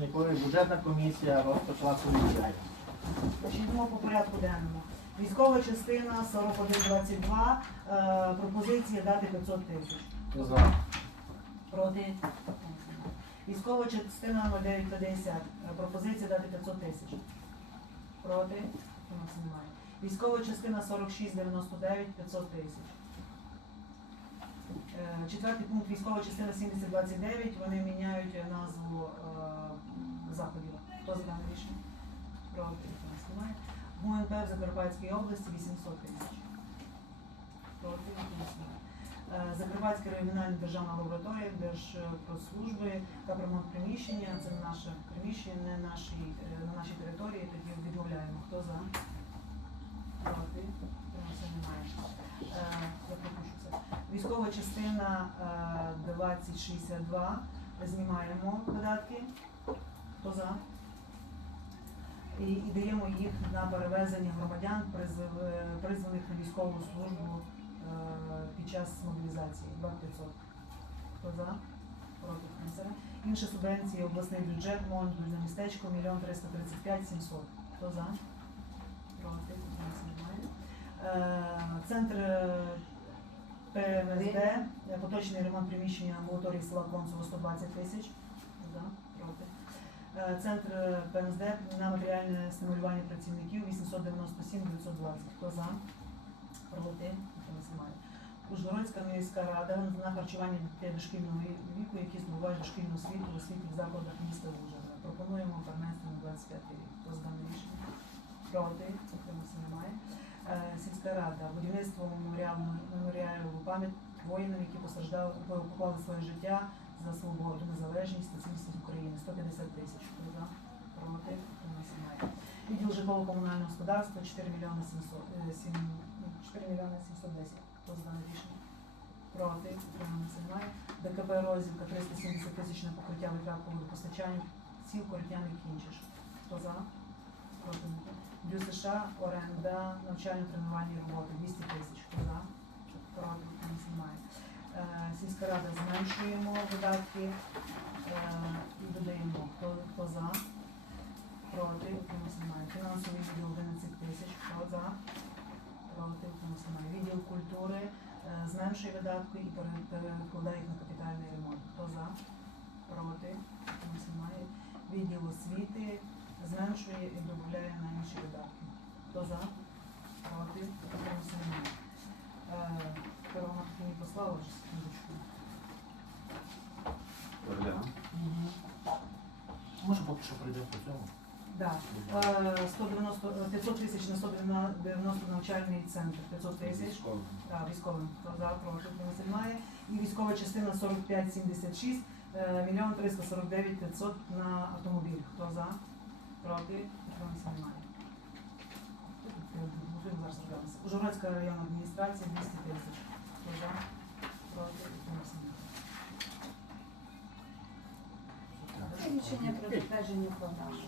Шановні бюджетна комісія розпочала комісію. Значить, йдемо по порядку денному. Військова частина 4122, е, пропозиція дати 500 тисяч. За? Проти? Військова частина 0950, е, пропозиція дати 500 тисяч. Проти? У нас немає. Військова частина 4699, 500 тисяч. Е, Четвертий пункт військова частина 7029, вони міняють назву е, заходів. Хто за дане рішення? Проти? Немає. ГУНП в Закарпатській області 800 тисяч. Проти? Е, Закарпатська регіональна державна лабораторія Держпродслужби капремонт приміщення. Це наше приміщення, не наші, на нашій території, тоді відмовляємо. Хто за? Проти? Утримався? немає. Е, Я пропущу це. Військова частина е, 2062. Знімаємо видатки. Хто за? І, і даємо їх на перевезення громадян, е, призваних на військову службу е, під час мобілізації 2500. Хто за? Проти Францера. Інші субвенції, обласний бюджет, модульне містечко, 1 335 700. Хто за? Е, Центр е, ПМСД, поточний ремонт приміщення амбулаторії села Концево 120 тисяч. За? Проти. Е, Центр ПМСД на матеріальне стимулювання працівників 897 920. Хто за? Проти? Утримався? немає. Ужгородська міська рада на харчування дітей дошкільного віку, які здобувають дошкільну освіту в освітніх закладах міста Ужгорода. Пропонуємо перенести на 25 рік. Хто за рішення? Проти? Утримався? немає. Е, Сільська рада, будівництво меморіального меморіалу пам'ять воїнам, які постраждали, поклали своє життя за свободу, незалежність та цілісність України. 150 тисяч. За? Проти? Немає. Відділ житлово-комунального господарства 4 мільйони 700, е, 7, 4 мільйони 710. Хто за дане рішення? Проти? Утримався? немає. ДКП Розівка 370 тисяч на покриття витрат по водопостачанню сіл Коротяний Кінчиш. Хто за? Проти? Дю США, оренда, навчально-тренувальні роботи 200 тисяч. За? Проти? Утримався? немає. Е, Сільська рада зменшуємо видатки е, і додаємо. Хто, хто за? Проти? Утримався? немає. Фінансовий відділ 11 тисяч. Хто за? Проти? Утримався? немає. Відділ культури е, зменшує видатки і зменшує і додає на інші видатки. Хто за? Проти? Утримався? немає. Мені послала ж. Мгм. Може поки що прийде по цьому? Да. Е, 190, е, 500 тисяч на 190 навчальний центр, 500 тисяч. Так, військовим. Хто за, прошу, хто не немає. І військова частина 4576, е, мільйон 349 500 на автомобіль. Хто за? Проти? Утримався немає. Можливо, зараз розглянемося. Ужгородська районна адміністрація 200 тисяч. Хто за? Проти? Утримався немає. Рішення про затвердження програми.